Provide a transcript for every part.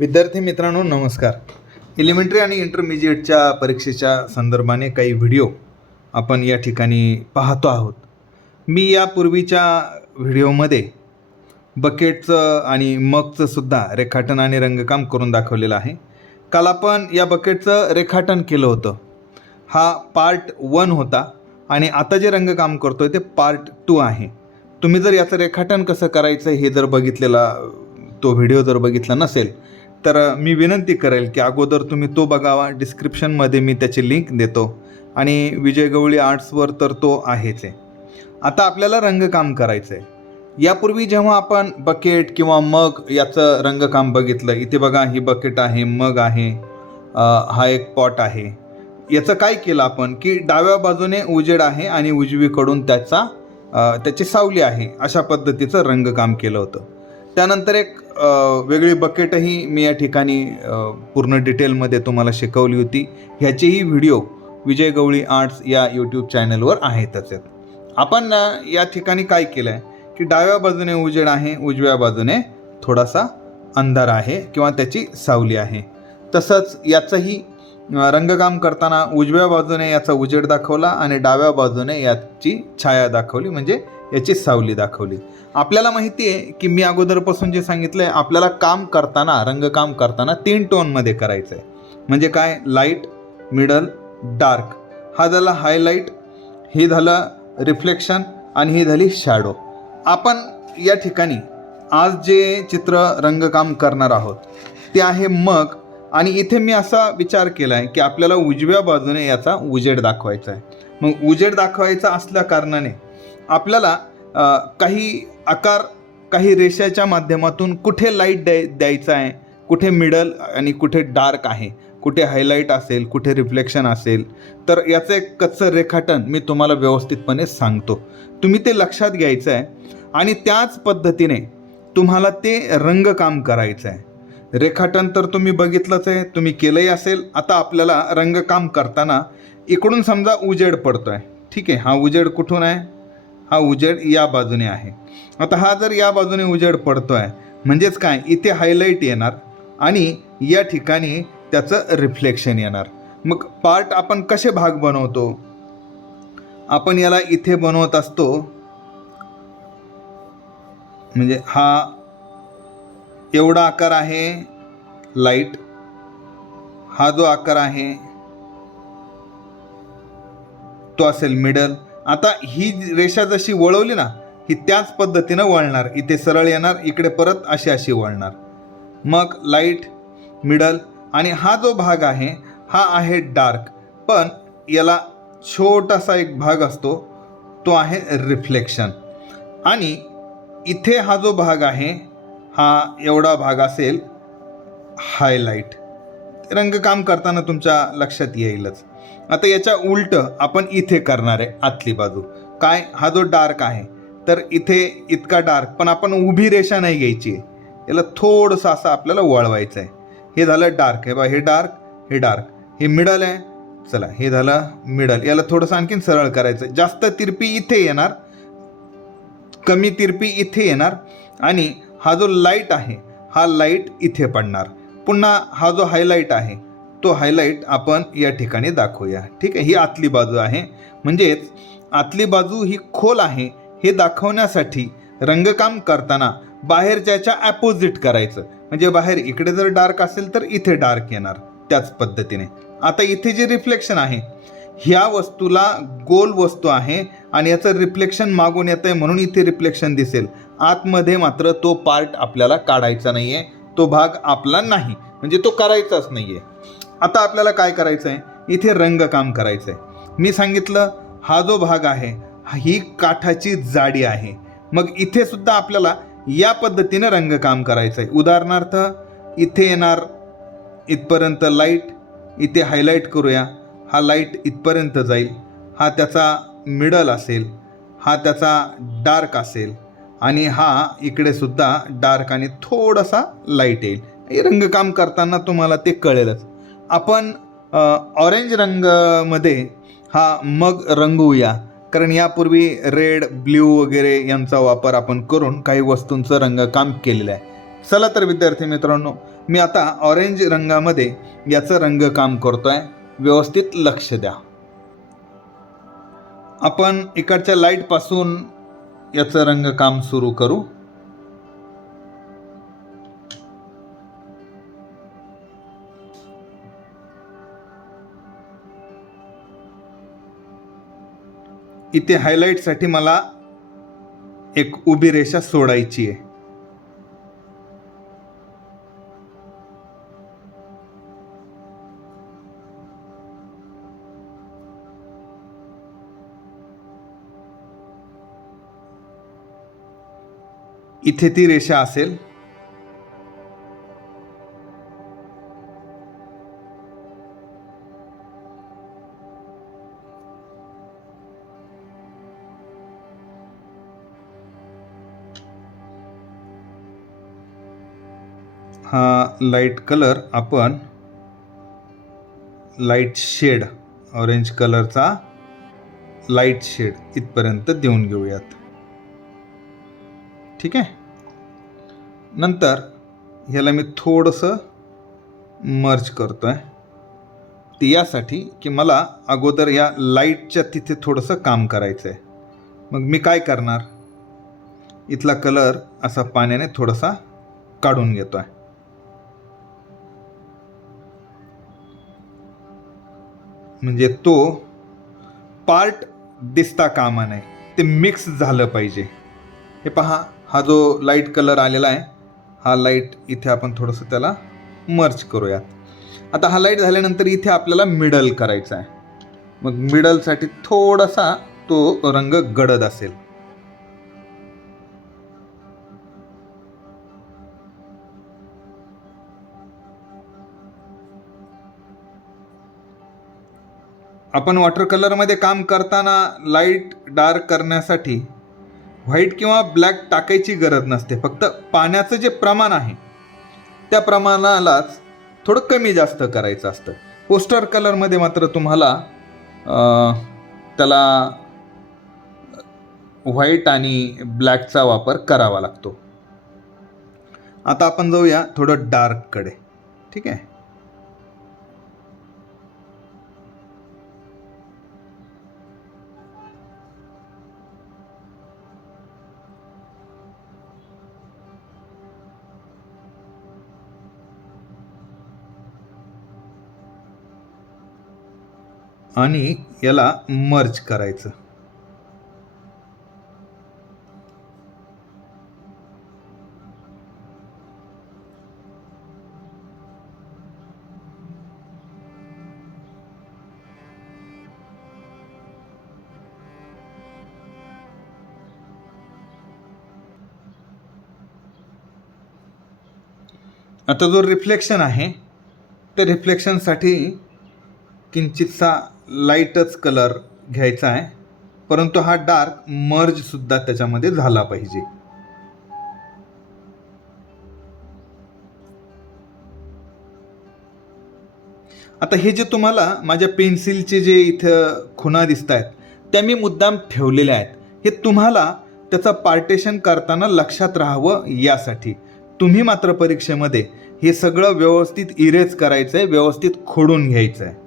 विद्यार्थी मित्रांनो नमस्कार. एलिमेंटरी आणि इंटरमिजिएटच्या परीक्षेच्या संदर्भाने काही व्हिडिओ आपण या ठिकाणी पाहतो आहोत. मी यापूर्वीच्या व्हिडिओमध्ये बकेटचं आणि मगचं सुद्धा रेखाटन आणि रंगकाम करून दाखवलेलं आहे. काल आपण या बकेटचं रेखाटन केलं होतं. हा पार्ट 1 होता आणि आता जे रंगकाम करतोय ते पार्ट 2 आहे. तुम्ही जर याचं रेखाटन कसं करायचं हे जर बघितलेला तो व्हिडिओ जर बघितला नसेल तर मी विनंती करेल की अगोदर तुम्ही तो बघावा. डिस्क्रिप्शनमध्ये मी त्याची लिंक देतो आणि विजय गवळी आर्ट्सवर तर तो आहेच आहे. आता आपल्याला रंगकाम करायचं आहे. यापूर्वी जेव्हा आपण बकेट किंवा मग याचं रंगकाम बघितलं, इथे बघा ही बकेट आहे, मग आहे, हा एक पॉट आहे. याचं काय केलं आपण की डाव्या बाजूने उजेड आहे आणि उजवीकडून त्याची सावली आहे, अशा पद्धतीचं रंगकाम केलं होतं. त्यानंतर एक वेगळी बकेटही मी या ठिकाणी पूर्ण डिटेलमध्ये तुम्हाला शिकवली होती. ह्याचेही व्हिडिओ विजय गवळी आर्ट्स या यूट्यूब चॅनलवर आहेतच. आपण या ठिकाणी काय केलं आहे की डाव्या बाजूने उजेड आहे, उजव्या बाजूने थोडासा अंधार आहे किंवा त्याची सावली आहे. तसंच याचंही रंगकाम करताना उजव्या बाजूने याचा उजेड दाखवला आणि डाव्या बाजूने याची छाया दाखवली, म्हणजे याची सावली दाखवली. आपल्याला माहिती आहे की मी अगोदरपासून जे सांगितलं आहे, आपल्याला रंगकाम करताना 3 टोनमध्ये करायचं आहे. म्हणजे काय, लाईट, मिडल, डार्क. हा झाला हायलाईट, हे झालं रिफ्लेक्शन आणि ही झाली शॅडो. आपण या ठिकाणी आज जे चित्र रंगकाम करणार आहोत ते आहे मग. आणि इथे मी असा विचार केला आहे की आपल्याला उजव्या बाजूने याचा उजेड दाखवायचा आहे. मग उजेड दाखवायचा असल्या कारणाने आपल्याला काही आकार, काही रेषाच्या माध्यमातून कुठे लाईट द्यायचा आहे, कुठे मिडल आणि कुठे डार्क आहे, कुठे हायलाईट असेल, कुठे रिफ्लेक्शन असेल, तर याचं एक कच्चं रेखाटन मी तुम्हाला व्यवस्थितपणे सांगतो. तुम्ही ते लक्षात घ्यायचं आहे आणि त्याच पद्धतीने तुम्हाला ते रंगकाम करायचं आहे. रेखाटन तर तुम्ही बघितलंच आहे, तुम्ही केलंही असेल. आता आपल्याला रंगकाम करताना इकडून समजा उजेड पडतो आहे, ठीक आहे. हा उजेड कुठून आहे, हा उजेड या बाजूने आहे. आता हा जर या बाजूने उजेड पडतो आहे म्हणजेच काय, इथे हायलाईट येणार आणि या ठिकाणी त्याचं रिफ्लेक्शन येणार. मग पार्ट आपण कसे भाग बनवतो, आपण याला इथे बनवत असतो. म्हणजे हा एवढा आकार आहे लाईट, हा जो आकार आहे तो असेल मिडल. आता ही रेषा जशी वळवली ना, ही त्याच पद्धतीनं वळणार, इथे सरळ येणार, इकडे परत अशी वळणार. मग लाईट, मिडल आणि हा जो भाग आहे हा आहे डार्क. पण याला छोटासा एक भाग असतो, तो आहे रिफ्लेक्शन. आणि इथे हा जो भाग आहे हा एवढा भाग असेल हायलाईट. रंगकाम करताना तुमच्या लक्षात येईलच. आता याच्या उलट आपण इथे करणार आहे आतली बाजू. काय, हा जो डार्क आहे तर इथे इतका डार्क, पण आपण उभी रेषा नाही घ्यायची, याला थोडंसं असं आपल्याला वळवायचं आहे. हे झालं डार्क, हे बघा, हे डार्क, हे डार्क. हे मिडल आहे, चला हे झालं मिडल. याला थोडंसं आणखीन सरळ करायचं. जास्त तिरपी इथे येणार, कमी तिरपी इथे येणार आणि हा जो लाईट आहे हा लाईट इथे पडणार. पुन्हा हा जो हायलाईट आहे तो हायलाईट आपण या ठिकाणी दाखवूया, ठीक आहे. ही आतली बाजू आहे, म्हणजेच आतली बाजू ही खोल आहे हे दाखवण्यासाठी रंगकाम करताना बाहेरच्या ॲपोजिट करायचं. म्हणजे बाहेर इकडे जर डार्क असेल तर इथे डार्क येणार, त्याच पद्धतीने. आता इथे जे रिफ्लेक्शन आहे, ह्या वस्तूला गोल वस्तू आहे आणि याचं रिफ्लेक्शन मागून येतं आहे म्हणून इथे रिफ्लेक्शन दिसेल. आतमध्ये मात्र तो पार्ट आपल्याला काढायचा नाही आहे, तो भाग आपला नाही, म्हणजे तो करायचाच नाही आहे. आता आपल्याला काय करायचं आहे, इथे रंगकाम करायचं आहे. मी सांगितलं हा जो भाग आहे ही काठाची जाडी आहे. मग इथे सुद्धा आपल्याला या पद्धतीनं रंगकाम करायचं आहे. उदाहरणार्थ इथे येणार इथपर्यंत लाईट, इथे हायलाईट करूया, हा लाईट इथपर्यंत जाईल, हा त्याचा मिडल असेल, हा त्याचा डार्क असेल आणि हा इकडे सुद्धा डार्क आणि थोडासा लाईट येईल. हे रंगकाम करताना तुम्हाला ते कळेलच. आपण ऑरेंज रंगामध्ये हा मग रंगवूया, कारण यापूर्वी रेड, ब्ल्यू वगैरे यांचा वापर आपण करून काही वस्तूंचं रंगकाम केलेलं आहे. चला तर विद्यार्थी मित्रांनो, मी आता ऑरेंज रंगामध्ये याचं रंगकाम करतोय. व्यवस्थित लक्ष द्या. आपण इकडच्या लाईट पासून याचं रंगकाम सुरू करू. इथे हायलाईटसाठी मला एक उभी रेषा सोडायची आहे. इथे ती रेषा असेल. हा लाईट कलर आपण लाईट शेड, ऑरेंज कलरचा लाईट शेड इथपर्यंत देऊन घेऊयात. ठीक आहे. नंतर ह्याला मी थोडंसं मर्ज करतोय. ती यासाठी की मला अगोदर या लाईटच्या तिथे थोडंसं काम करायचं आहे. मग मी काय करणार, इथला कलर असा पाण्याने थोडासा काढून घेतोय. म्हणजे तो पार्ट दिसता कामा नये, ते मिक्स झालं पाहिजे. हे पहा, हा जो लाईट कलर आलेला आहे, हा लाईट इथे आपण थोडंसं त्याला मर्ज करूयात. आता हा लाईट झाल्यानंतर इथे आपल्याला मिडल करायचा आहे. मग मिडलसाठी थोडासा तो रंग गडद असेल. आपण वॉटर कलरमध्ये काम करताना लाईट डार्क करण्यासाठी व्हाईट किंवा ब्लॅक टाकायची गरज नसते. फक्त पाण्याचं जे प्रमाण आहे त्या प्रमाणालाच थोडं कमी जास्त करायचं असतं. पोस्टर कलरमध्ये मात्र तुम्हाला त्याला व्हाईट आणि ब्लॅकचा वापर करावा लागतो. आता आपण जाऊया थोडं डार्ककडे. ठीक आहे. आणि याला मर्ज करायचं. आता जो रिफ्लेक्शन आहे, त्या रिफ्लेक्शनसाठी किंचितसा लाईटच कलर घ्यायचा आहे, परंतु हा डार्क मर्जसुद्धा त्याच्यामध्ये झाला पाहिजे. आता हे जे तुम्हाला माझ्या पेन्सिलचे जे इथं खुणा दिसत आहेत, त्या मी मुद्दाम ठेवलेल्या आहेत. हे तुम्हाला त्याचं पार्टेशन करताना लक्षात राहावं यासाठी. तुम्ही मात्र परीक्षेमध्ये हे सगळं व्यवस्थित इरेज करायचं आहे, व्यवस्थित खोडून घ्यायचं आहे.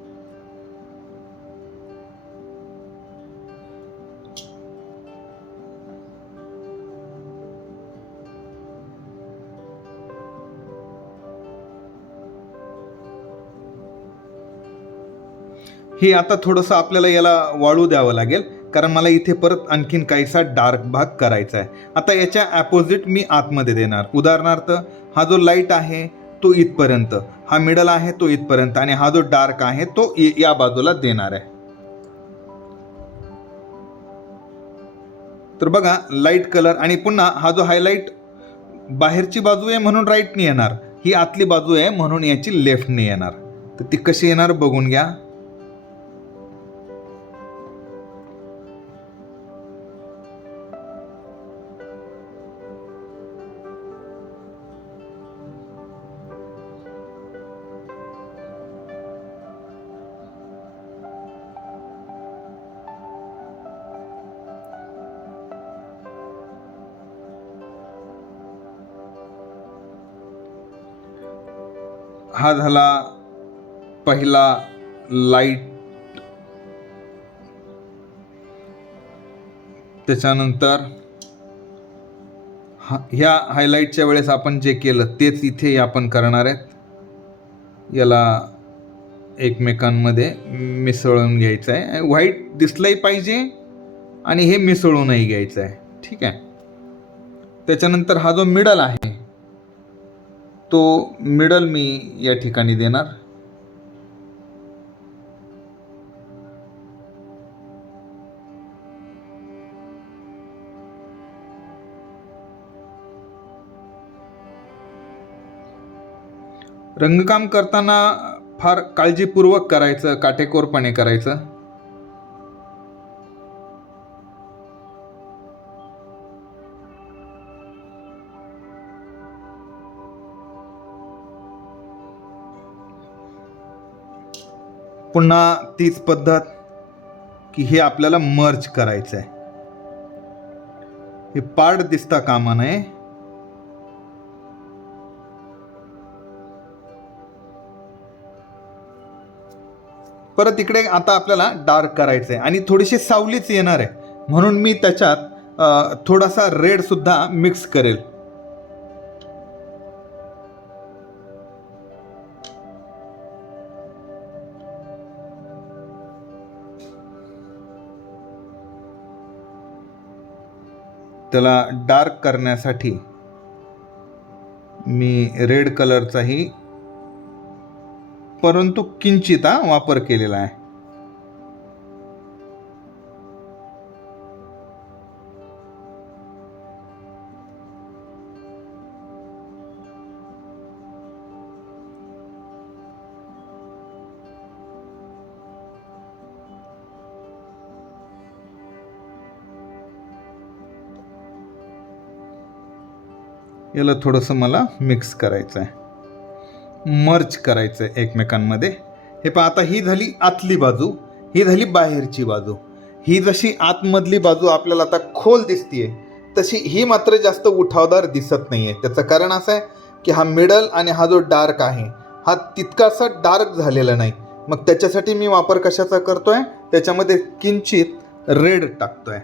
हे आता थोडंसं आपल्याला याला वाळू द्यावं लागेल, कारण मला इथे परत आणखीन काहीसा डार्क भाग करायचा आहे. आता याच्या ॲपोजिट मी आतमध्ये देणार. उदाहरणार्थ, हा जो लाईट आहे तो इथपर्यंत, हा मिडल आहे तो इथपर्यंत, आणि हा जो डार्क आहे तो या बाजूला देणार आहे. तर बघा, लाईट कलर, आणि पुन्हा हा जो हायलाईट बाहेरची बाजू आहे म्हणून राईटने येणार, ही आतली बाजू आहे म्हणून याची लेफ्टने येणार. तर ती कशी येणार बघून घ्या. हा झाला पहिला लाईट. त्याच्यानंतर ह्या हायलाईटच्या वेळेस आपण जे केलं तेच इथे आपण करणार आहेत. याला एकमेकांमध्ये मिसळून घ्यायचं आहे. व्हाईट दिसलंही पाहिजे आणि हे मिसळूनही घ्यायचं आहे. ठीक आहे. त्याच्यानंतर हा जो मिडल आहे तो मिडल मी या ठिकाणी देणार. रंगकाम करताना फार काळजीपूर्वक करायचं, काटेकोरपणे करायचं. पुन्हा तीच पद्धत की हे आपल्याला मर्ज करायचं आहे. हे पार्ट दिसता कामा नये. परत इकडे आता आपल्याला डार्क करायचं आहे आणि थोडीशी सावलीच येणार आहे, म्हणून मी त्याच्यात थोडासा रेड सुद्धा मिक्स करेल. त्याला डार्क करण्यासाठी मी रेड कलरचाही परंतु किंचित वापर केलेला आहे. याला थोडंसं मला मिक्स करायचं आहे, मर्ज करायचं आहे एकमेकांमध्ये. हे पहा, आता ही झाली आतली बाजू, ही झाली बाहेरची बाजू. ही जशी आतमधली बाजू आपल्याला आता खोल दिसतीये तशी ही मात्र जास्त उठावदार दिसत नाहीये. त्याचं कारण असं आहे की हा मिडल आणि हा जो डार्क आहे हा तितकासा डार्क झालेला नाही. मग त्याच्यासाठी मी वापर कशाचा करतोय, त्याच्यामध्ये किंचित रेड टाकतोय.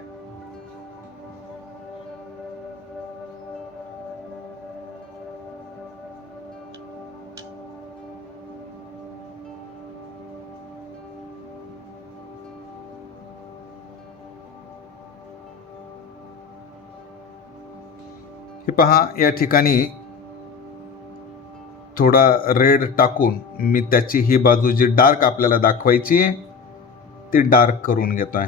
हे पहा, या ठिकाणी थोडा रेड टाकून मी त्याची ही बाजू जी डार्क आपल्याला दाखवायची आहे ती डार्क करून घेतोय.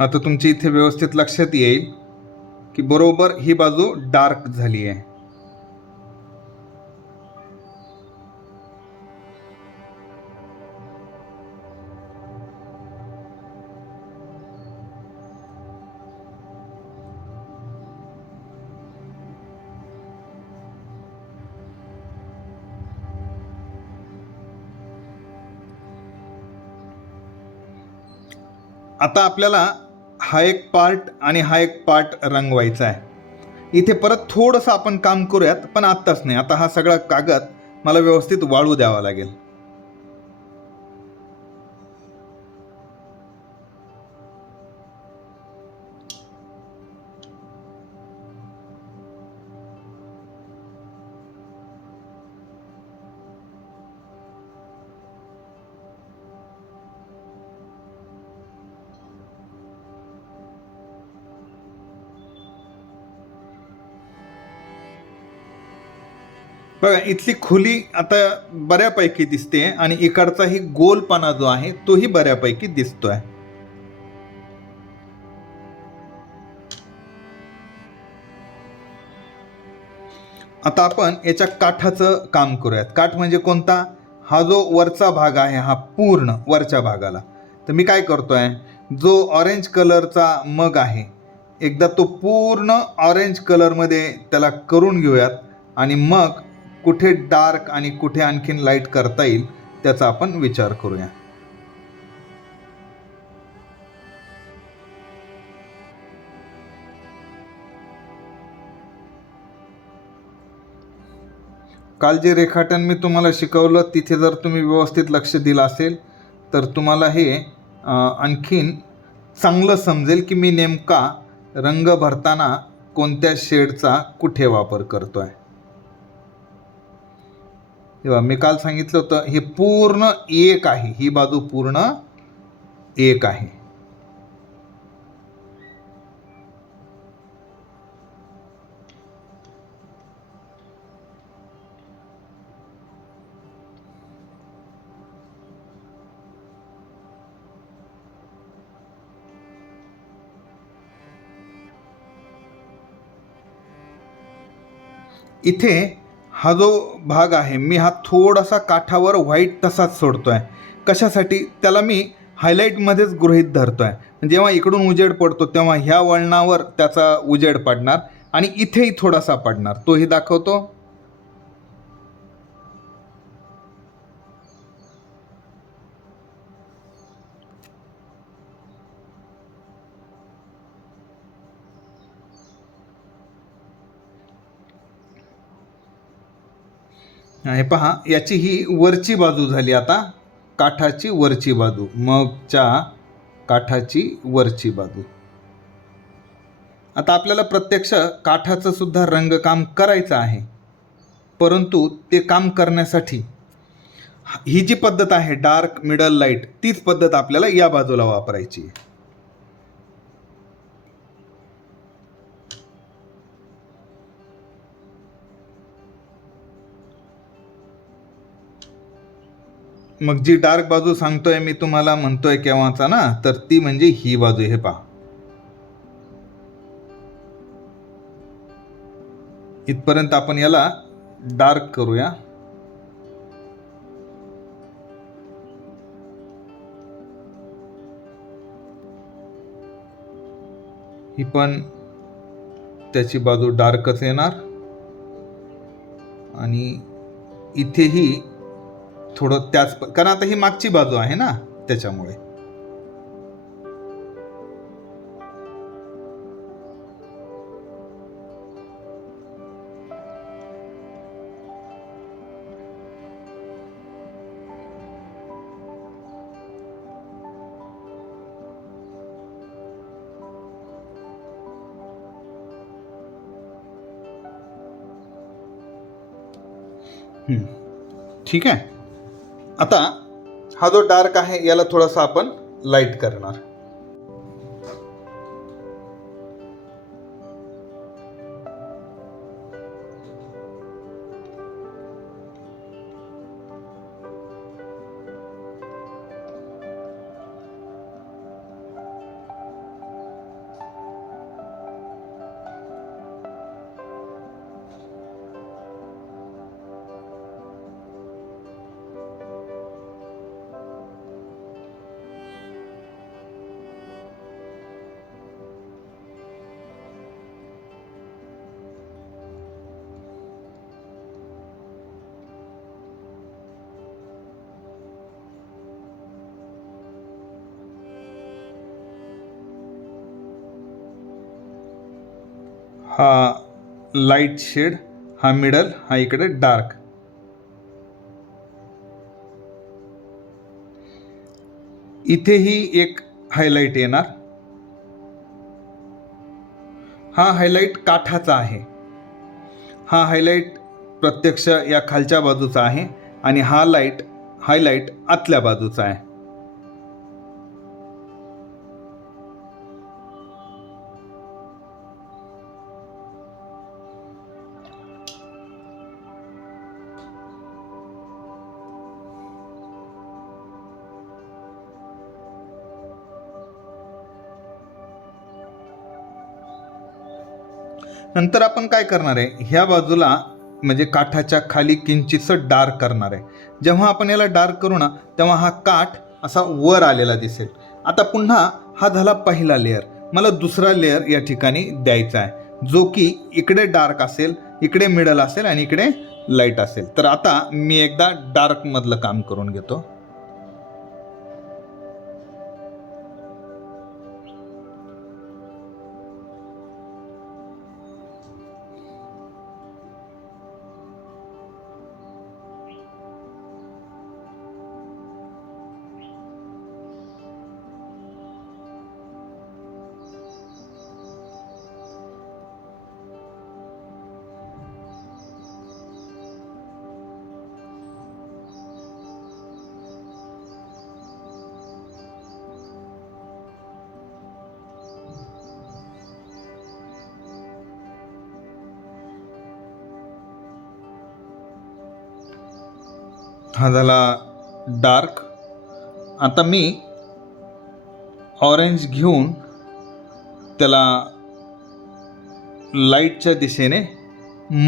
आता तुमच्या इथे व्यवस्थित लक्षात येईल की बरोबर ही बाजू डार्क झाली आहे. आता आपल्याला हा एक पार्ट आणि हा एक पार्ट रंगवायचा आहे. इथे परत थोडंसं आपण काम करूयात, पण आत्ताच नाही. आता हा सगळा कागद मला व्यवस्थित वाळू द्यावा लागेल. बघा, इथली खोली आता बऱ्यापैकी दिसते आणि इकडचाही गोलपणा जो आहे तोही बऱ्यापैकी दिसतोय. आता आपण याच्या काठाचं काम करूयात. काठ म्हणजे कोणता? हा जो वरचा भाग आहे, हा पूर्ण वरच्या भागाला. तर मी काय करतोय, जो ऑरेंज कलरचा मग आहे, एकदा तो पूर्ण ऑरेंज कलरमध्ये त्याला करून घेऊयात आणि मग कुठे डार्क आणि कुठे आणखीन लाईट करता येईल त्याचा आपण विचार करूया. काल जे रेखाटन मी तुम्हाला शिकवलं तिथे जर तुम्ही व्यवस्थित लक्ष दिलं असेल तर तुम्हाला हे आणखीन चांगलं समजेल की मी नेमका रंग भरताना कोणत्या शेडचा कुठे वापर करतो आहे. तेव्हा मी काल सांगितलं होतं हे पूर्ण एक आहे, ही बाजू पूर्ण एक आहे. इथे हा जो भाग आहे मी हा थोडासा काठावर व्हाईट तसाच सोडतोय. कशासाठी? त्याला मी हायलाईटमध्येच गृहीत धरतोय. जेव्हा इकडून उजेड पडतो तेव्हा ह्या वळणावर त्याचा उजेड पडणार आणि इथेही थोडासा पडणार, तोही दाखवतो. हे पहा, याची ही वरची बाजू झाली. आता काठाची वरची बाजू, मगच्या काठाची वरची बाजू. आता आपल्याला प्रत्यक्ष काठाचं सुद्धा रंगकाम करायचं आहे, परंतु ते काम करण्यासाठी ही जी पद्धत आहे डार्क मिडल लाईट, तीच पद्धत आपल्याला या बाजूला वापरायची आहे. मग जी डार्क बाजू सांगतोय मी तुम्हाला, म्हणतोय केव्हाचा ना, तर ती म्हणजे ही बाजू. हे पहा, इथपर्यंत आपण याला डार्क करूया. ही पण त्याची बाजू डार्कच येणार आणि इथेही थोडं त्याच, कारण आता ही मागची बाजू आहे ना त्याच्यामुळे. ठीक आहे. आता हा जो डार्क आहे याला थोडासा आपण लाईट करणार. हा लाईट शेड, हा मिडल, हा इकडे डार्क. इथेही एक हायलाईट येणार. हा हायलाईट काठाचा आहे. हा हायलाईट प्रत्यक्ष या खालच्या बाजूचा आहे आणि हा हायलाईट आतल्या बाजूचा आहे. नंतर आपण काय करणार आहे, ह्या बाजूला म्हणजे काठाच्या खाली किंचितसं डार्क करणार आहे. जेव्हा आपण याला डार्क करू ना तेव्हा हा काठ असा वर आलेला दिसेल. आता पुन्हा हा झाला पहिला लेअर. मला दुसरा लेअर या ठिकाणी द्यायचा आहे जो की इकडे डार्क असेल, इकडे मिडल असेल आणि इकडे लाईट असेल. तर आता मी एकदा डार्क मधलं काम करून घेतो. हा झाला डार्क. आता मी ऑरेंज घेऊन त्याला लाईटच्या दिशेने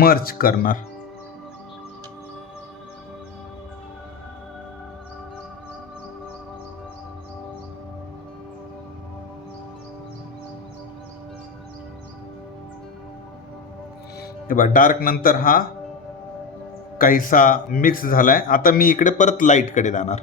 मर्ज करणार. हे बघा डार्क नंतर हा काहीसा मिक्स झालाय. आता मी इकडे परत लाईटकडे जाणार.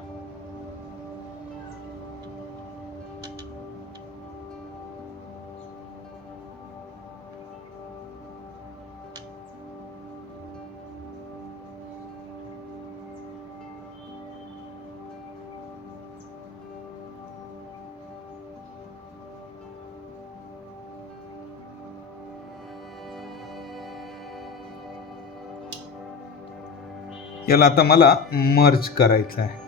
याला आता मला मर्ज करायचं आहे.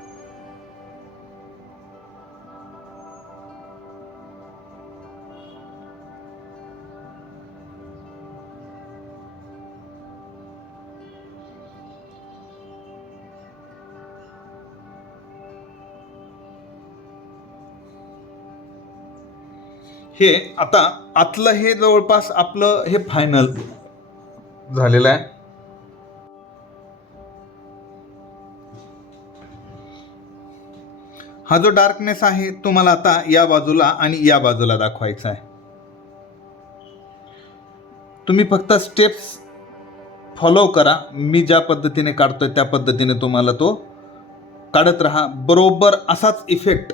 हे आता आतलं हे जवळपास आपलं हे फायनल झालेलं आहे. हा जो डार्कनेस आहे तो मला आता या बाजूला आणि या बाजूला दाखवायचा आहे. तुम्ही फक्त स्टेप्स फॉलो करा. मी ज्या पद्धतीने काढतोय त्या पद्धतीने तुम्हाला तो काढत राहा. बरोबर असाच इफेक्ट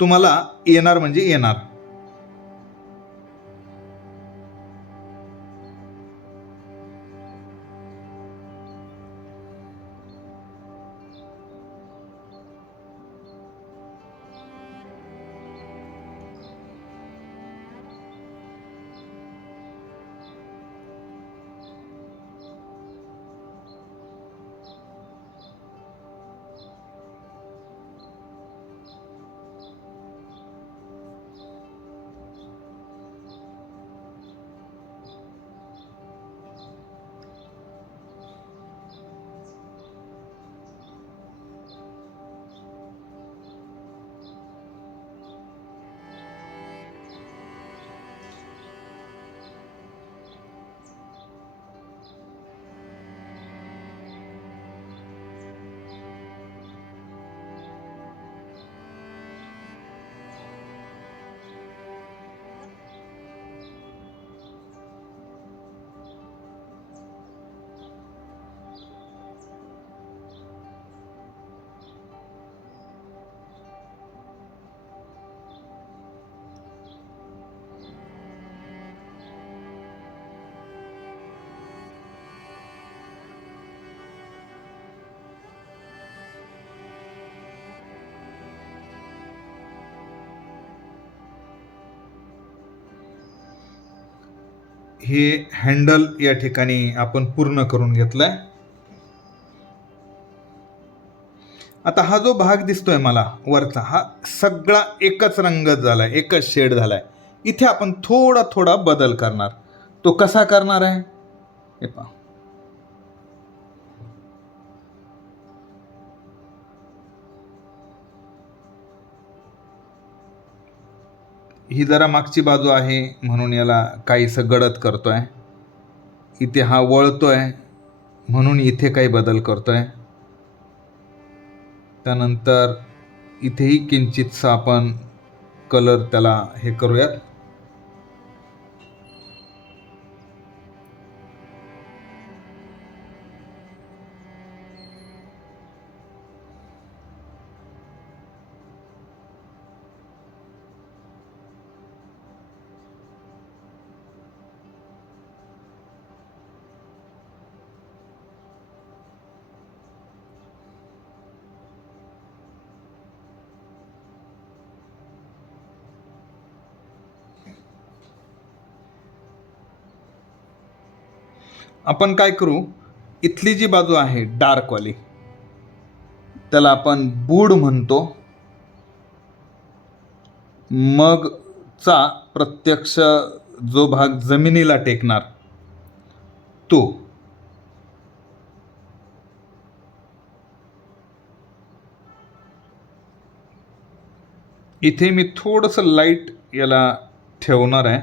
तुम्हाला येणार म्हणजे येणार. हे हँडल या ठिकाणी आपण पूर्ण करून घेतलाय. आता हा जो भाग दिसतोय मला वरचा, हा सगळा एकच रंग झालाय, एकच शेड झालाय. इथे आपण थोडा थोडा बदल करणार. तो कसा करणार आहे हे पहा. ही जरा मागची बाजू आहे म्हणून याला काहीसं गडद करतोय. इथे हा वळतोय, म्हणून इथे काही बदल करतोय. त्यानंतर इथेही किंचितसा आपण कलर त्याला हे करूयात. आपण काय करू, इथली जी बाजू आहे डार्कवाली, त्याला आपण बूड म्हणतो. मगचा प्रत्यक्ष जो भाग जमिनीला टेकणार तो. इथे मी थोडंसं लाईट याला ठेवणार आहे.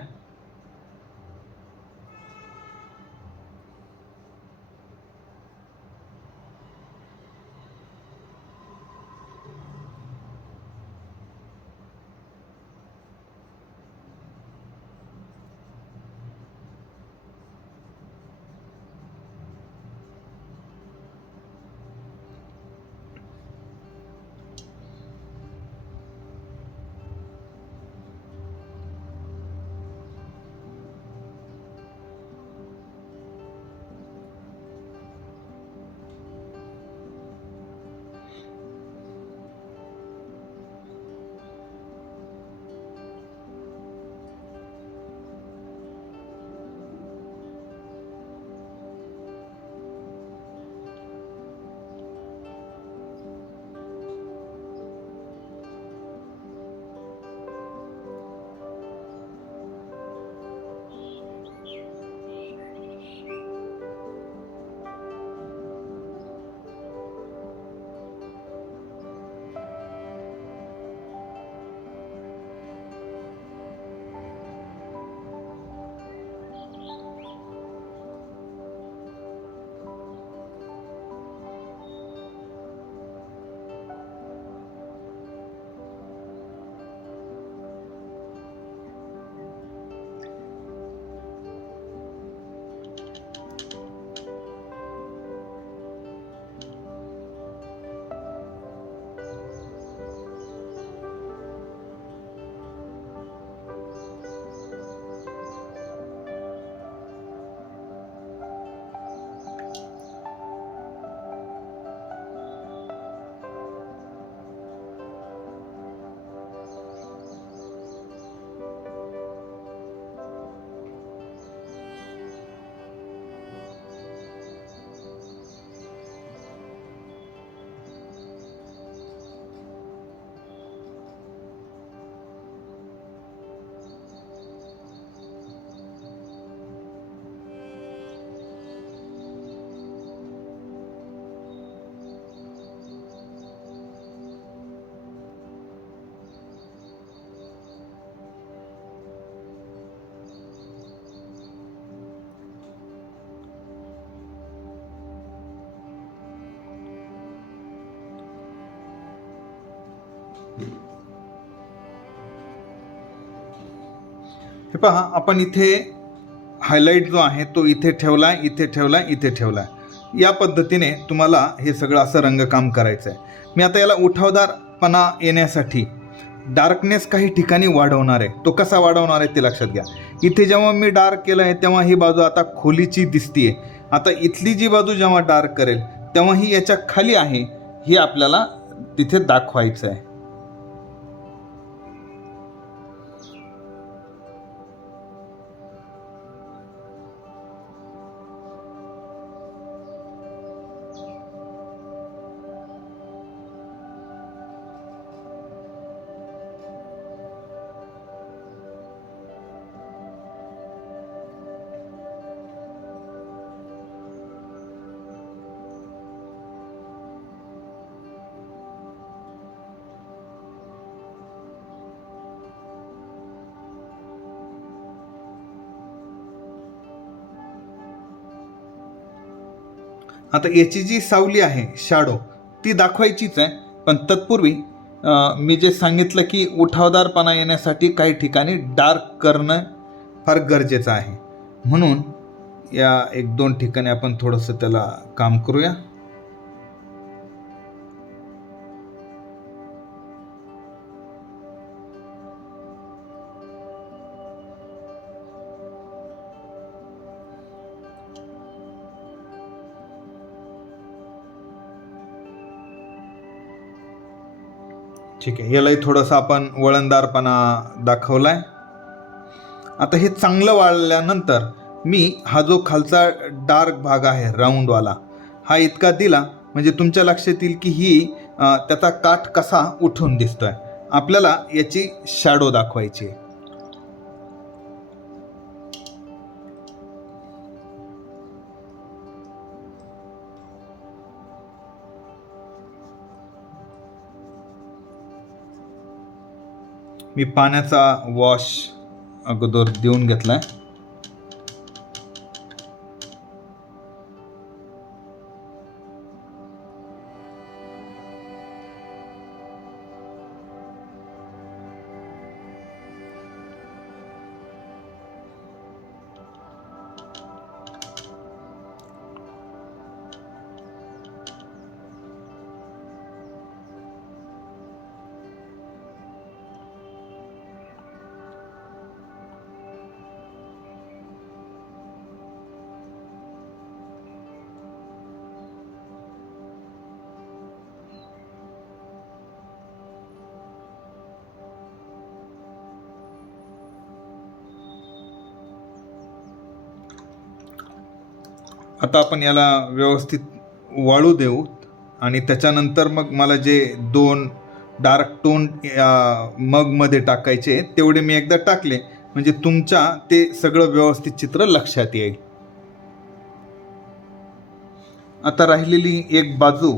हे पहा, आपण इथे हायलाईट जो आहे तो इथे ठेवलाय, इथे ठेवलाय, इथे ठेवलाय. या पद्धतीने तुम्हाला हे सगळं असं रंगकाम करायचं आहे. मी आता याला उठावदारपणा येण्यासाठी डार्कनेस काही ठिकाणी वाढवणार आहे. तो कसा वाढवणार आहे ते लक्षात घ्या. इथे जेव्हा मी डार्क केलं आहे तेव्हा ही बाजू आता खोलीची दिसतीये. आता इथली जी बाजू जेव्हा डार्क करेल तेव्हा ही याच्या खाली आहे, ही आपल्याला तिथे दाखवायचं आहे. आता याची जी सावली आहे शॅडो ती दाखवायचीच आहे, पण तत्पूर्वी मी जे सांगितलं की उठावदारपणा येण्यासाठी काही ठिकाणी डार्क करणं फार गरजेचं आहे. म्हणून या 1-2 ठिकाणी आपण थोडंसं त्याला काम करूया. ठीक आहे, यालाही थोडंसं आपण वळणदारपणा दाखवलाय. आता हे चांगलं वाळल्यानंतर मी हा जो खालचा डार्क भाग आहे राऊंडवाला हा इतका दिला म्हणजे तुमच्या लक्षात येईल की ही त्याचा काठ कसा उठून दिसतोय. आपल्याला याची शॅडो दाखवायची आहे. मी पाण्याचा वॉश अगोदर देऊन घेतलाय. आता आपण याला व्यवस्थित वाळू देऊ आणि त्याच्यानंतर मग मला जे 2 डार्क टोन मगमध्ये टाकायचे तेवढे मी एकदा टाकले म्हणजे तुमच्या ते सगळं व्यवस्थित चित्र लक्षात येईल. आता राहिलेली एक बाजू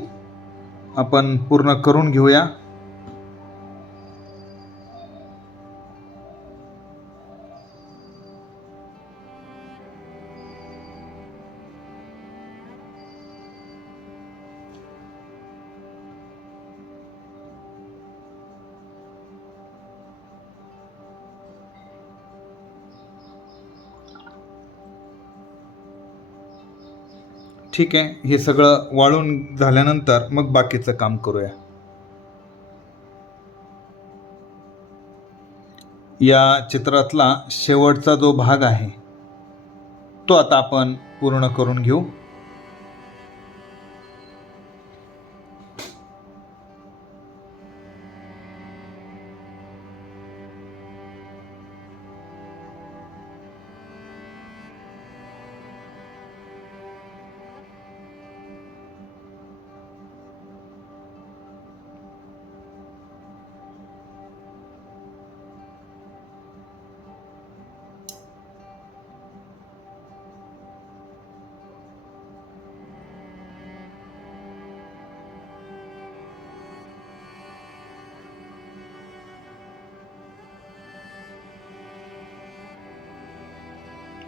आपण पूर्ण करून घेऊया. ठीक आहे, हे सगळं वाळून झाल्यानंतर मग बाकीचं काम करूया. या चित्रातला शेवटचा जो भाग आहे तो आता आपण पूर्ण करून घेऊ.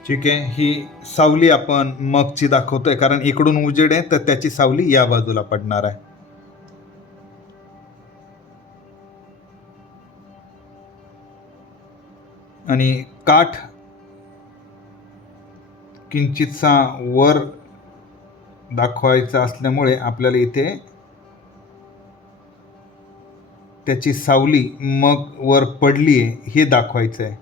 ठीक आहे, ही सावली आपण मगची दाखवतोय कारण इकडून उजेड आहे तर त्याची सावली या बाजूला पडणार आहे. आणि काठ किंचितसा वर दाखवायचा असल्यामुळे आपल्याला इथे त्याची सावली मग वर पडली आहे हे दाखवायचं आहे.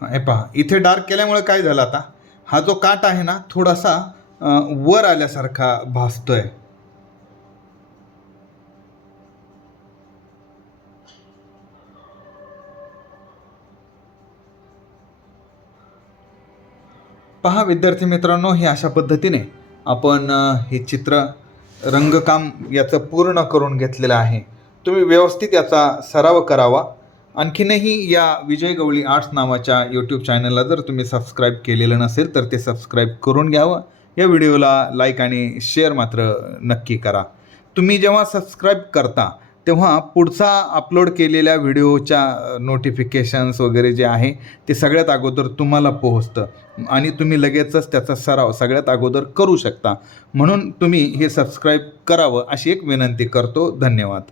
हे पहा, इथे डार्क केल्यामुळे काय झालं, आता हा जो काट आहे ना थोडासा वर आल्यासारखा भासतोय. पहा विद्यार्थी मित्रांनो, हे अशा पद्धतीने आपण हे चित्र रंगकाम याचं पूर्ण करून घेतलेलं आहे. तुम्ही व्यवस्थित याचा सराव करावा. आणखीनही या विजय गवळी आर्ट्स नावाच्या यूट्यूब चॅनलला जर तुम्ही सबस्क्राईब केलेलं नसेल तर ते सबस्क्राईब करून घ्यावं. या व्हिडिओला लाईक आणि शेअर मात्र नक्की करा. तुम्ही जेव्हा सबस्क्राईब करता तेव्हा पुढचा अपलोड केलेल्या व्हिडिओच्या नोटिफिकेशन्स वगैरे जे आहे ते सगळ्यात अगोदर तुम्हाला पोहोचतं आणि तुम्ही लगेचच त्याचा सराव सगळ्यात अगोदर करू शकता. म्हणून तुम्ही हे सबस्क्राईब करावं अशी एक विनंती करतो. धन्यवाद.